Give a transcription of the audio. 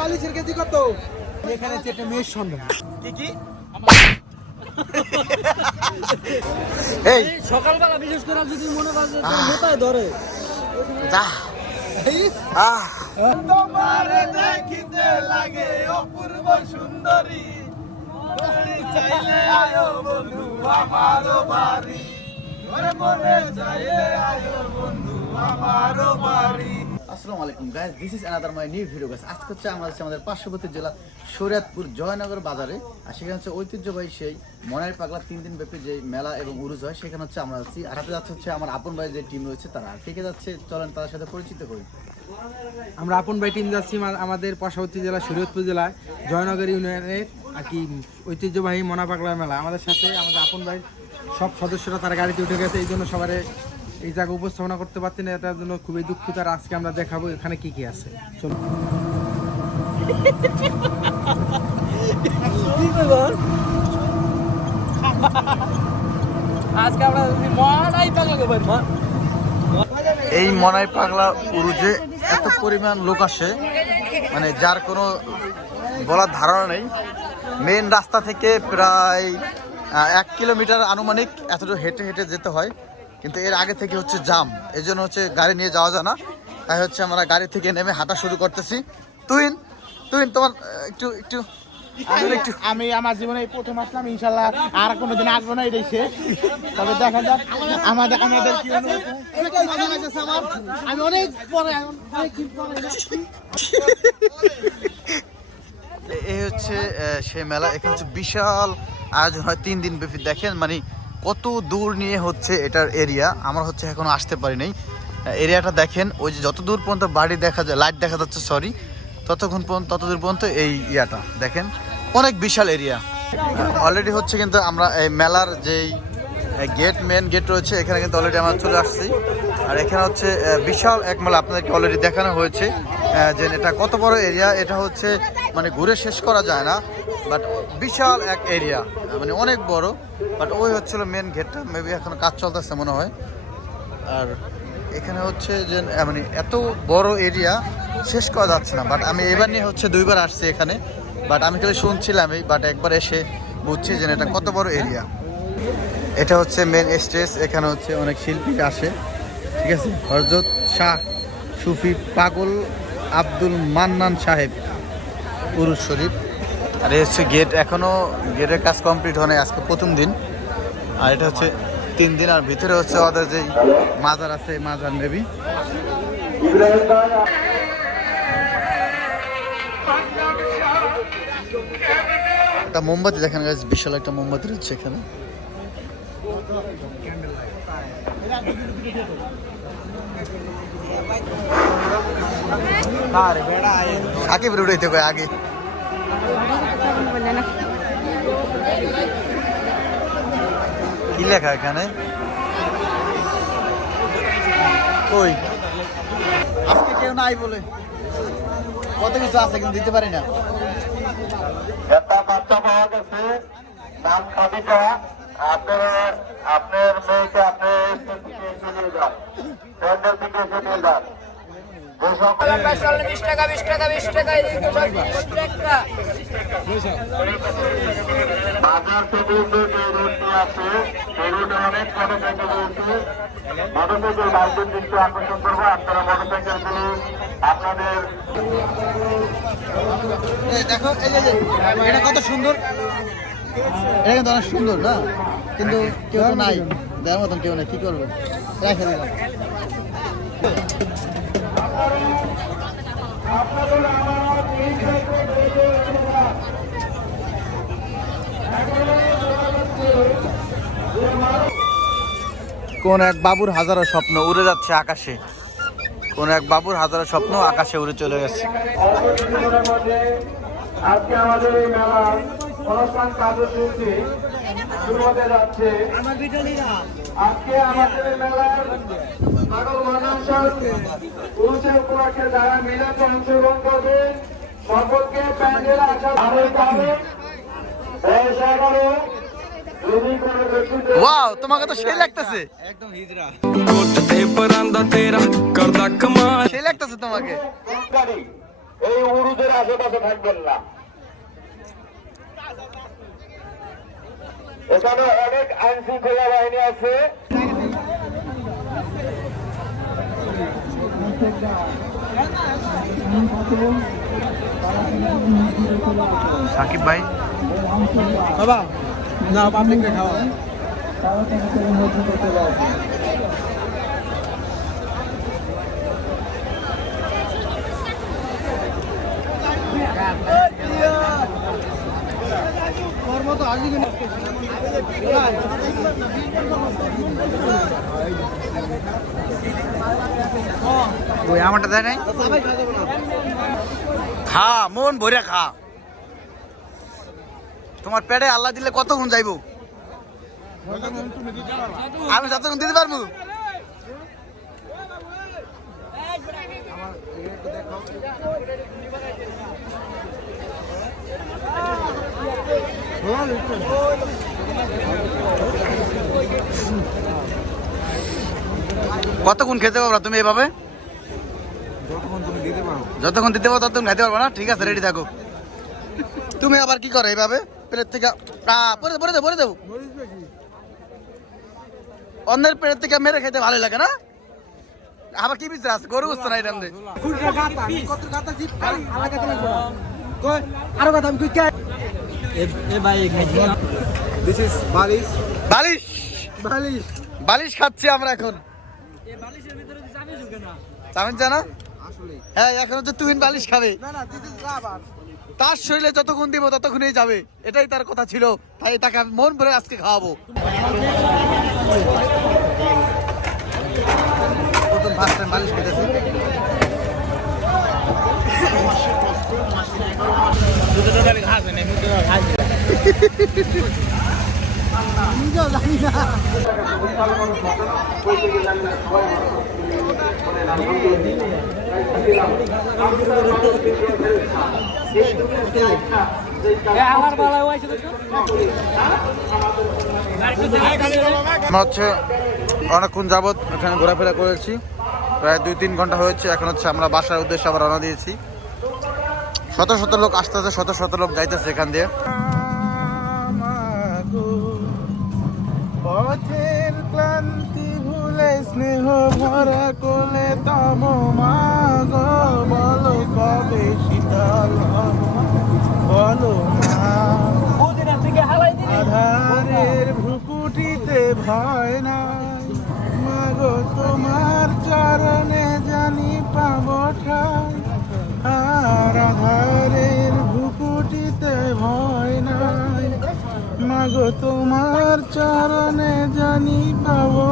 বালিশের কেজি কত? এখানে একটা মেয়ের সন্ধান। কি এই সকালবেলা বিশেষ করে যদি মনে করেন মোটায় ধরে তোমারে দেখিতে লাগে অপূর্ব সুন্দরী, চাইলে আয়ো বন্ধু আমার বাড়ি, মনে চাইলে আয়ো বন্ধু আমার বাড়ি। আসসালামু আলাইকুম guys, this is another my new video guys. আজকে হচ্ছে আমাদের পার্শ্ববর্তী জেলা শরীয়তপুর জয়নগর বাজারে, আর সেখানে হচ্ছে ঐতিহ্যবাহী সেই মনের পাগলা 3 দিন ব্যাপী যে মেলা এবং উরুজ হয়, সেখানে হচ্ছে আমরা আছি। আর হাতে যাচ্ছে আমার আপন ভাই যে টিম রয়েছে, তারা কে কে যাচ্ছে চলেন তাদের সাথে পরিচিত হই। আমরা আপন ভাই টিম যাচ্ছি আমাদের পার্শ্ববর্তী জেলা শরীয়তপুর জেলায় জয়নগর ইউনিয়নের আর কি ঐতিহ্যবাহী মনা পাগলা মেলা। আমাদের সাথে আমাদের আপন ভাই সব সদস্যরা তারা গাড়িতে উঠে গেছে, এই জন্য সবারে এই জায়গা উপস্থাপনা করতে পারছি না, এটার জন্য খুবই দুঃখিত। আর আজকে আমরা দেখাবো এখানে কি কি আছে। চলো আজকে আমরা এই মনাই পাগলা উরুজে এত পরিমাণ লোক আসে, মানে যার কোনো বলার ধারণা নেই। মেন রাস্তা থেকে প্রায় 1 কিলোমিটার আনুমানিক এতটুকু হেঁটে হেঁটে যেতে হয়, কিন্তু এর আগে থেকে হচ্ছে জাম, এই জন্য হচ্ছে গাড়ি নিয়ে যাওয়া যায় না। তাই হচ্ছে আমরা গাড়ি থেকে নেমে হাঁটা শুরু করতেছি। তুই তোমার একটু একটু আমি আমার জীবনে প্রথম আসলাম, ইনশাল্লাহ আর কোনোদিন আসবো না, এটাই শেষ। তবে দেখা যাক আমাদের কি আমি অনেক পরে এই হচ্ছে সে মেলা। এখানে হচ্ছে বিশাল আয়োজন হয় 3 দিন ব্যাপী। দেখেন মানে কত দূর নিয়ে হচ্ছে এটার এরিয়া, আমরা হচ্ছে এখনো আসতে পারি নাই। এরিয়াটা দেখেন, ওই যে যত দূর পর্যন্ত বাড়ি দেখা যায়, লাইট দেখা যাচ্ছে, সরি, তত দূর পর্যন্ত এই ইয়াটা দেখেন, অনেক বিশাল এরিয়া। অলরেডি হচ্ছে কিন্তু আমরা এই মেলার যেই মেন গেট রয়েছে, এখানে কিন্তু অলরেডি আমরা চলে আসছি। আর এখানে হচ্ছে বিশাল এক মেলা, আপনাদেরকে অলরেডি দেখানো হয়েছে যে এটা কত বড় এরিয়া। এটা হচ্ছে মানে ঘুরে শেষ করা যায় না, বাট বিশাল এক এরিয়া, মানে অনেক বড়। বাট ওই হচ্ছিল মেন গেটটা, মেবি এখন কাজ চলতেছে মনে হয়। আর এখানে হচ্ছে যে মানে এত বড় এরিয়া শেষ করা যাচ্ছে না। বাট আমি এবার নিয়ে হচ্ছে 2বার আসছি এখানে, বাট আমি খালি শুনছিলামই, বাট একবার এসে বুঝছি যে এটা কত বড় এরিয়া। এটা হচ্ছে মেন স্টেজ, এখানে হচ্ছে অনেক শিল্পী আসে, ঠিক আছে। হযরত শাহ সুফি পাগল আব্দুল মান্নান সাহেব উরুস শরীফ। আর এই হচ্ছে গেট, এখনো গেটের কাজ কমপ্লিট হয় নাই, আজকে প্রথম দিন। আর এটা হচ্ছে 3 দিন। আর ভিতরে হচ্ছে ওদের যে মাজার আছে, মাজার নেবি। একটা মোমবাতি দেখেন গাইস, বিশাল একটা মোমবাতি রয়েছে এখানে। সাকিব উঠাইতে কয় আগে। কি লেখা এখানে? কই আজকে কেউ নাই বলে কত কিছু আছে, কিন্তু দিতে পারি না। একটা বাচ্চা পাওয়া গেছে, নাম খাদিজা। আপনার মেয়েকে আপনি নিয়ে যান, প্যান্ডেল থেকে এসে নিয়ে যান। বাজার থেকে যে রুটটি আছে, সেই রুটে অনেক মোটরসাইকেল রয়েছে। মোটরসাইকেল বাইকের দৃষ্টি আকর্ষণ করবো, আপনারা মোটরসাইকেলগুলি আপনাদের দেখো এটা কত সুন্দর, এটা কিন্তু অনেক সুন্দর না, কিন্তু কেউ তো নাই, দেওয়ার মতন কেউ নেই, কি করবো, রেখে দিলাম। কোন এক বাবুর হাজারো স্বপ্ন উড়ে যাচ্ছে আকাশে, কোন এক বাবুর হাজারো স্বপ্ন আকাশে উড়ে চলে গেছে। আজকে আমাদের এই মেলার অনুষ্ঠান কার্যসূচি শুরু হতে যাচ্ছে। আজকে আমাদের মেলার পাগল মান্নান উরুসের উপলক্ষে যারা মিলাতে অংশগ্রহণ করবে, সকলকে প্যান্ডেল আসা ওয়াও, তোমাকে তো সেই লাগতেছে, একদম হিজরা সেই লাগতেছে তোমাকে। এই উরুদের আশেপাশে থাকবেন না। এখানে অনেক আইন শৃঙ্খলা বাহিনী আছে। সাকিব ভাই বাবা না পাবলিককে খাওয়া ওই আমারটা দেয় নাই, খা মন ভরে খা। তোমার পেটে আল্লাহ দিলে কতক্ষণ যাইবো? আমি যতক্ষণ দিতে পারবো। কতক্ষণ খেতে পারবা তুমি এভাবে? যতক্ষণ দিতে পারো ততক্ষণ খাইতে পারবো না। ঠিক আছে, রেডি থাকো। তুমি আবার কি করো এইভাবে প্লেট থেকে পরে দেবো? অন্যের প্লেট থেকে মেরে খেতে ভালো লাগে না? আবার কি বিচার আছে? গরু বুঝতো না এটা আরো কথা আমি দিস ইজ বালিশ বালিশ বালিশ বালিশ খাচ্ছি আমরা এখন। চামেন জানা? হ্যাঁ, এখন হচ্ছে তুহিন বালিশ খাবে। না না দিস ইজ রাবার। তার শরীরে যতক্ষণ দিব ততক্ষণই যাবে, এটাই তার কথা ছিল। তাই তাকে আমি মন ভরে আজকে খাওয়াবো। প্রথম ফার্স্ট টাইম বালিশ খেতেছি। আমরা হচ্ছে অনেকক্ষণ যাবত এখানে ঘোরাফেরা করেছি, প্রায় 2-3 ঘন্টা হয়েছে। এখন হচ্ছে আমরা বাসার উদ্দেশ্যে আবার রওনা দিয়েছি। শত শত লোক আসতেছে, শত শত লোক যাইতেছে এখান দিয়ে। পথের ক্লান্তি ভুলে স্নেহ ভরা কোলে তব মাগ, বলো কবে শীতল বলো মা। আধারের ভ্রুকুটিতে ভয় নাই, মাগো তোমার চরণে জানি পাবো ঠাই। আর আধারের ভ্রুকুটিতে ভয় নাই, মাগো তোমার চরণে জানি পাবো